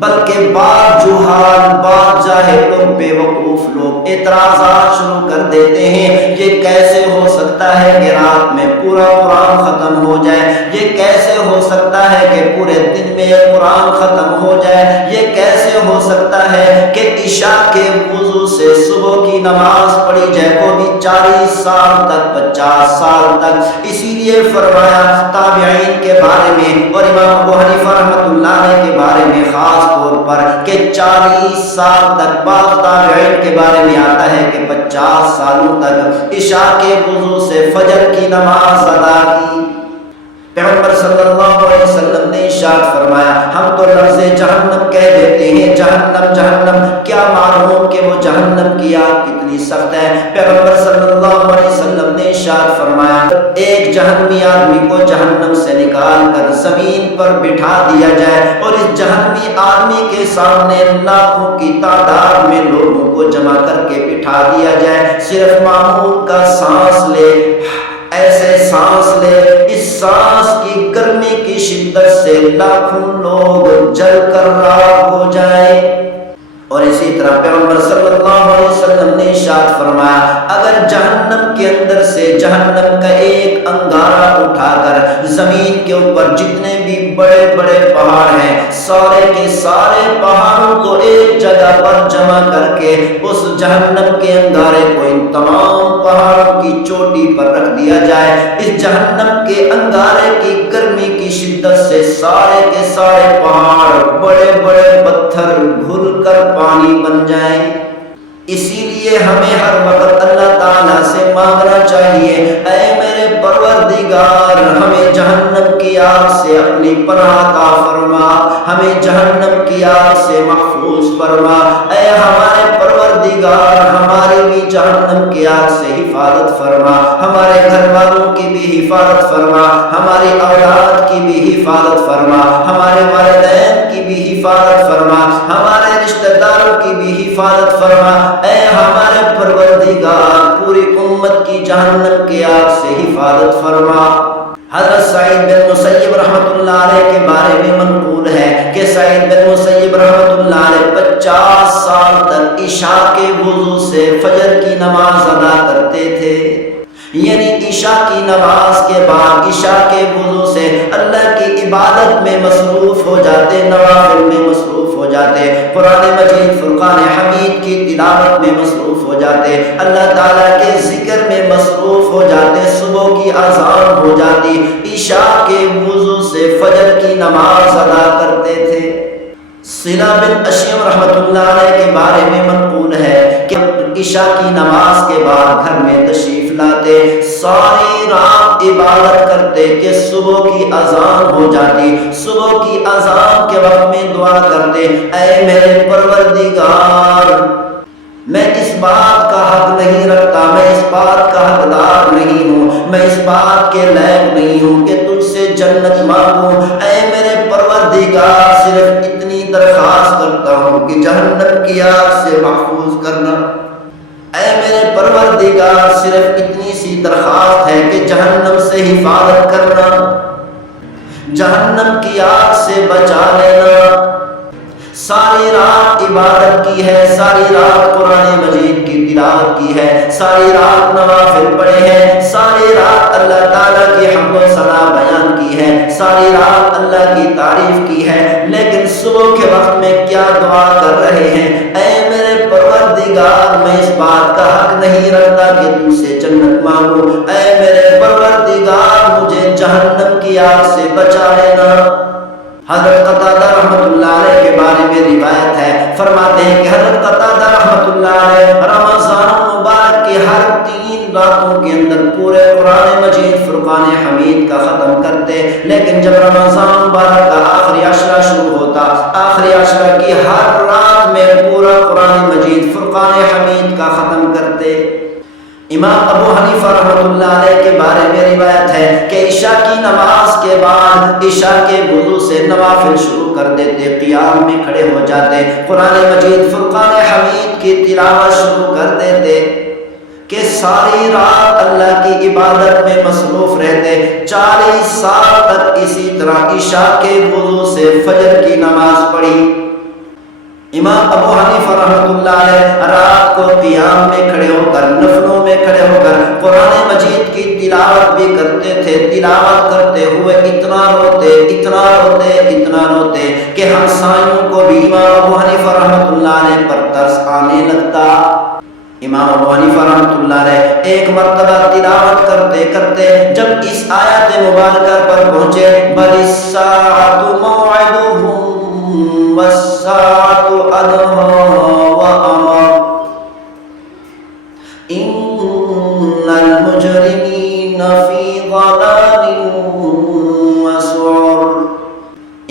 بلکہ بعض جہال، بعض جاہل لوگ، بے وقوف لوگ اعتراضات شروع کر دیتے ہیں، یہ کیسے ہو سکتا ہے کہ رات میں پورا قرآن ختم ہو جائے، یہ کیسے ہو سکتا ہے کہ پورے دن میں قرآن ختم ہو جائے، یہ کیسے ہو سکتا ہے کہ عشاء کے وضو سے صبح کی نماز پڑھی جائے، وہ بھی 40 سال تک، 50 سال تک۔ اسی لیے فرمایا تابعین کے بارے میں اور امام ابو حنیفہ رحمۃ اللہ علیہ کے بارے میں خاص طور پر کہ 40 سال تک، بعض تابعین کے بارے میں آتا ہے کہ 50 سالوں تک عشاء کے وضو سے فجر کی نماز ادا کی۔ پیغمبر صلی اللہ علیہ وسلم نے ارشاد فرمایا، ہم تو لفظ جہنم کہہ دیتے ہیں، جہنم جہنم، کیا معلوم کہ وہ جہنم کی آگ کتنی سخت ہے۔ پیغمبر صلی اللہ علیہ وسلم نے ارشاد فرمایا، ایک جہنمی آدمی کو جہنم سے نکال کر زمین پر بٹھا دیا جائے اور اس جہنمی آدمی کے سامنے لاکھوں کی تعداد میں لوگوں کو جمع کر کے بٹھا دیا جائے، صرف معمول کا سانس لے، ایسے سانس لے، اس سانس کی گرمی کی شدت سے لاکھوں لوگ جل کر راکھ ہو جائے۔ اور اسی طرح پیغمبر صلی اللہ علیہ وسلم نے ارشاد فرمایا، اگر جہنم کے اندر سے جہنم کا ایک انگارہ اٹھا کر زمین کے اوپر جتنے بھی بڑے بڑے پہاڑ ہیں، سارے کے سارے پہاڑوں کو ایک جگہ پر جمع کر کے اس جہنم کے انگارے کو ان تمام پہاڑوں کی چوٹی پر رکھ دیا جائے، اس جہنم کے انگارے کی گرمی کی شدت سے سارے کے سارے پہاڑ، بڑے بڑے پتھر گھل کر پانی بن جائیں۔ اسی لیے ہمیں ہر وقت اللہ تعالیٰ سے مانگنا چاہیے، اے میرے پروردگار، ہمیں جہنم کی آگ سے اپنی پناہ عطا فرما، ہمیں جہنم کی آگ سے محفوظ فرما۔ اے ہمارے پروردگار، ہماری بھی جہنم کی آگ سے حفاظت فرما، ہمارے گھر والوں کی بھی حفاظت فرما، ہماری اولاد کی بھی حفاظت فرما، ہمارے والدین کی بھی حفاظت فرما، ہمارے رشتہ داروں کی بھی حفاظت فرما۔ اے ہمارے پروردگار، پوری امت کی جہنم کی آگ سے حفاظت فرما۔ حضرت سعید بن مسیب رحمۃ اللہ علیہ کے بارے میں منقول ہے کہ سعید بن مسیب رحمۃ اللہ علیہ 50 سال تک عشاء کے وضو سے فجر کی نماز ادا کرتے تھے، یعنی عشاء کی نماز کے بعد عشاء کے وضو سے اللہ کی عبادت میں مصروف ہو جاتے، نوافل میں مصروف ہو جاتے، قرآن مجید فرقان حمید کی تلاوت میں مصروف ہو جاتے، اللہ تعالیٰ کے ذکر میں مصروف ہو جاتے، صبح کی اذان ہو جاتی، عشاء کے وضو سے فجر کی نماز ادا کرتے تھے۔ صلہ بن اشیم رحمۃ اللہ علیہ کے بارے میں منقول ہے کہ عشاء کی نماز کے بعد گھر میں تشریف لاتے، ساری رات عبادت کرتے کہ صبح کی اذان ہو جاتی، صبح کی اذان کے وقت میں دعا کرتے، اے میرے پروردگار، میں اس بات کا حق نہیں رکھتا، میں اس بات کا حقدار نہیں ہوں، میں اس بات کے لائق نہیں ہوں کہ تجھ سے جنت مانگوں، اے میرے پروردگار، صرف اتنی درخواست کرتا ہوں کہ جہنم کی آگ سے محفوظ کرنا۔ اے میرے پروردگار، صرف اتنی سی درخواست ہے کہ جہنم سے حفاظت کرنا، جہنم کی آگ سے بچا لینا۔ ساری رات عبادت کی ہے، ساری رات قرآن مجید کی تلاوت کی ہے، ساری رات نوافل پڑھے ہیں، ساری رات اللہ تعالیٰ کی حمد و ثنا بیان کی ہے، ساری رات اللہ کی تعریف کی ہے، لیکن صبح کے وقت میں کیا دعا کر رہے ہیں، اے میرے پروردگار، میں اس بات کا حق نہیں رکھتا کہ تم سے جنت مانگوں، اے میرے پروردگار، مجھے جہنم کی آگ سے بچا لینا۔ حضرت قتادہ رحمۃ اللہ علیہ کے بارے میں روایت ہے، فرماتے ہیں کہ حضرت قتادہ رحمۃ اللہ علیہ رمضان مبارک کی ہر 3 راتوں کے اندر پورے قرآن مجید فرقان حمید کا ختم کرتے، لیکن جب رمضان مبارک کا آخری عشرہ شروع ہوتا، آخری عشرہ کی ہر رات میں پورا قرآن مجید فرقان حمید کا ختم کرتے۔ امام ابو حنیفہ رحمۃ اللہ علیہ کے بارے میں روایت ہے کہ عشاء کی نماز کے بعد عشاء کے وضو سے نوافل شروع کر دیتے، قیام میں کھڑے ہو جاتے، قرآن مجید فرقان حمید کی تلاوت شروع کر دیتے کہ ساری رات اللہ کی عبادت میں مصروف رہتے، 40 سال تک اسی طرح عشاء کے وضو سے فجر کی نماز پڑھی۔ امام ابو حنیفہ رحمۃ اللہ علیہ رات کو قیام میں کھڑے ہو کر، نفلوں میں کھڑے ہو کر قرآن مجید کی تلاوت بھی کرتے تھے۔ تلاوت کرتے ہوئے اتنا روتے اتنا روتے اتنا روتے کہ ہمسایوں کو بھی امام ابو حنیفہ رحمۃ اللہ علیہ پر ترس آنے لگتا۔ امام ابو حنیفہ رحمۃ اللہ علیہ ایک مرتبہ تلاوت کرتے کرتے جب اس آیت مبارکہ پر پہنچے، بل الساعۃ موعدہم والساعۃ ادہیٰ وامر ان المجرمین فی ضلال وسعر۔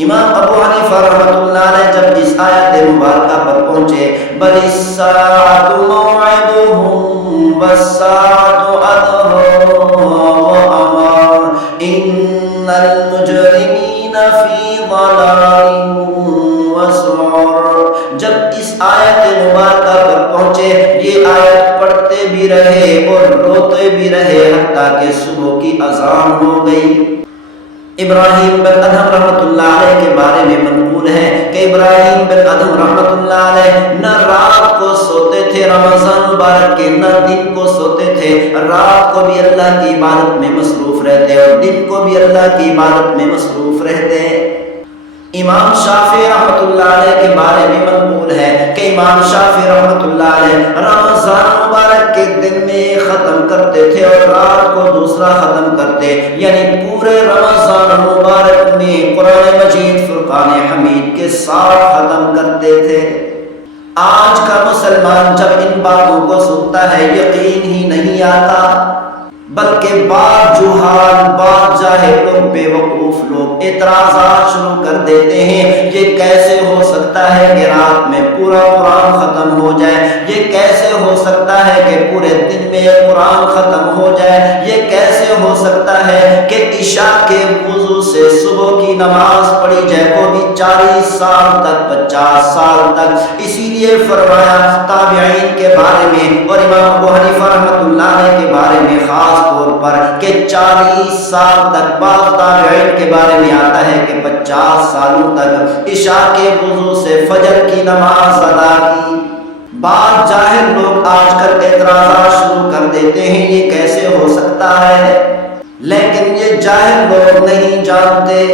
امام ابو حنیفہ رحمۃ اللہ علیہ جب اس آیت مبارکہ پر پہنچے، بل الساعۃ موعدہم والساعۃ ادہیٰ وامر ان المجرمین فی ضلال وسعر۔ جب اس آیت مبارکہ پر پہنچے، یہ آیت پڑھتے بھی رہے اور روتے بھی رہے حتیٰ کہ صبح کی اذان ہو گئی۔ ابراہیم بن ادھم رحمۃ اللہ علیہ کے بارے میں منقول ہے کہ ابراہیم بن ادھم رحمۃ اللہ علیہ نہ رات کو سوتے تھے رمضان مبارک کے، نہ دن کو سوتے تھے۔ رات کو بھی اللہ کی عبادت میں مصروف رہتے اور دن کو بھی اللہ کی عبادت میں مصروف رہتے۔ امام شافعی رحمۃ اللہ علیہ کے بارے میں منقول ہے کہ امام شافعی رحمۃ اللہ علیہ رمضان مبارک کے دن میں ختم کرتے تھے اور رات کو دوسرا ختم کرتے، یعنی پورے رمضان مبارک میں قرآن مجید فرقان حمید کے ساتھ ختم کرتے تھے۔ آج کا مسلمان جب ان باتوں کو سنتا ہے یقین ہی نہیں آتا، بلکہ بعض جہال، بعض جاہل لوگ، بے وقوف لوگ اعتراضات شروع کر دیتے ہیں۔ یہ کیسے ہو سکتا ہے کہ رات میں پورا قرآن ختم ہو جائے؟ یہ کیسے ہو سکتا ہے کہ پورے دن میں قرآن ختم ہو جائے؟ یہ کیسے ہو سکتا ہے کہ عشاء کے وضو سے صبح کی نماز پڑھی جائے، وہ بھی 40 سال تک، 50 سال تک؟ اسی لیے فرمایا تابعین کے بارے میں اور امام ابو حنیفہ رحمۃ اللہ علیہ کے بارے میں خاص طور پر کہ 40 سال تک، بعض تابعین کے بارے میں آتا ہے کہ 50 سالوں تک عشاء کے وضو سے فجر کی نماز ادا کی۔ بعض جاہل لوگ آج کل اعتراضات شروع کر دیتے ہیں یہ کیسے ہو سکتا ہے، لیکن یہ جاہل لوگ نہیں جانتے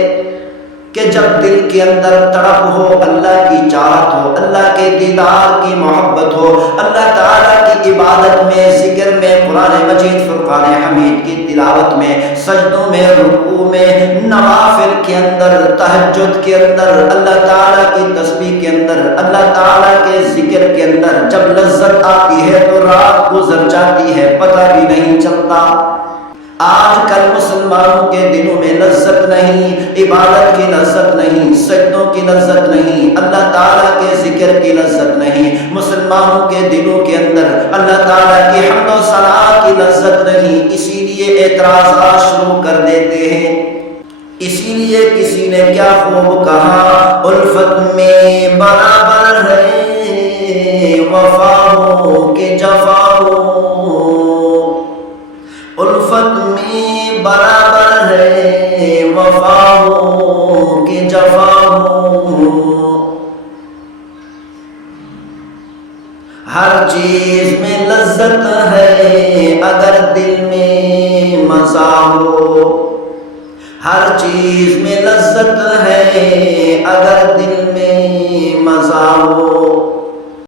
کہ جب دل کے اندر تڑپ ہو، اللہ کی چاہت ہو، اللہ کے دیدار کی محبت ہو، اللہ تعالیٰ کی عبادت میں، ذکر میں، قرآن مجید فرقان حمید کی تلاوت میں، سجدوں میں، رکوع میں، نوافل کے اندر، تہجد کے اندر، اللہ تعالیٰ کی تسبیح کے اندر، اللہ تعالیٰ کے ذکر کے اندر جب لذت آتی ہے تو رات گزر جاتی ہے، پتہ بھی نہیں چلتا۔ آج کل مسلمانوں کے دلوں میں لذت نہیں، عبادت کی لذت نہیں، سجدوں کی لذت نہیں، اللہ تعالیٰ کے ذکر کی لذت نہیں، مسلمانوں کے دلوں کے اندر اللہ تعالیٰ کی حمد و ثنا کی لذت نہیں، اسی لیے اعتراضات شروع کر دیتے ہیں۔ اسی لیے کسی نے کیا خوب کہا، الفت میں برابر ہے وفا ہو کہ جفا ہو، الفت میں برابر ہے وفا ہو کہ جفا ہو، ہر چیز میں لذت ہے اگر دل میں مزہ ہو، ہر چیز میں لذت ہے اگر دل میں مزہ ہو۔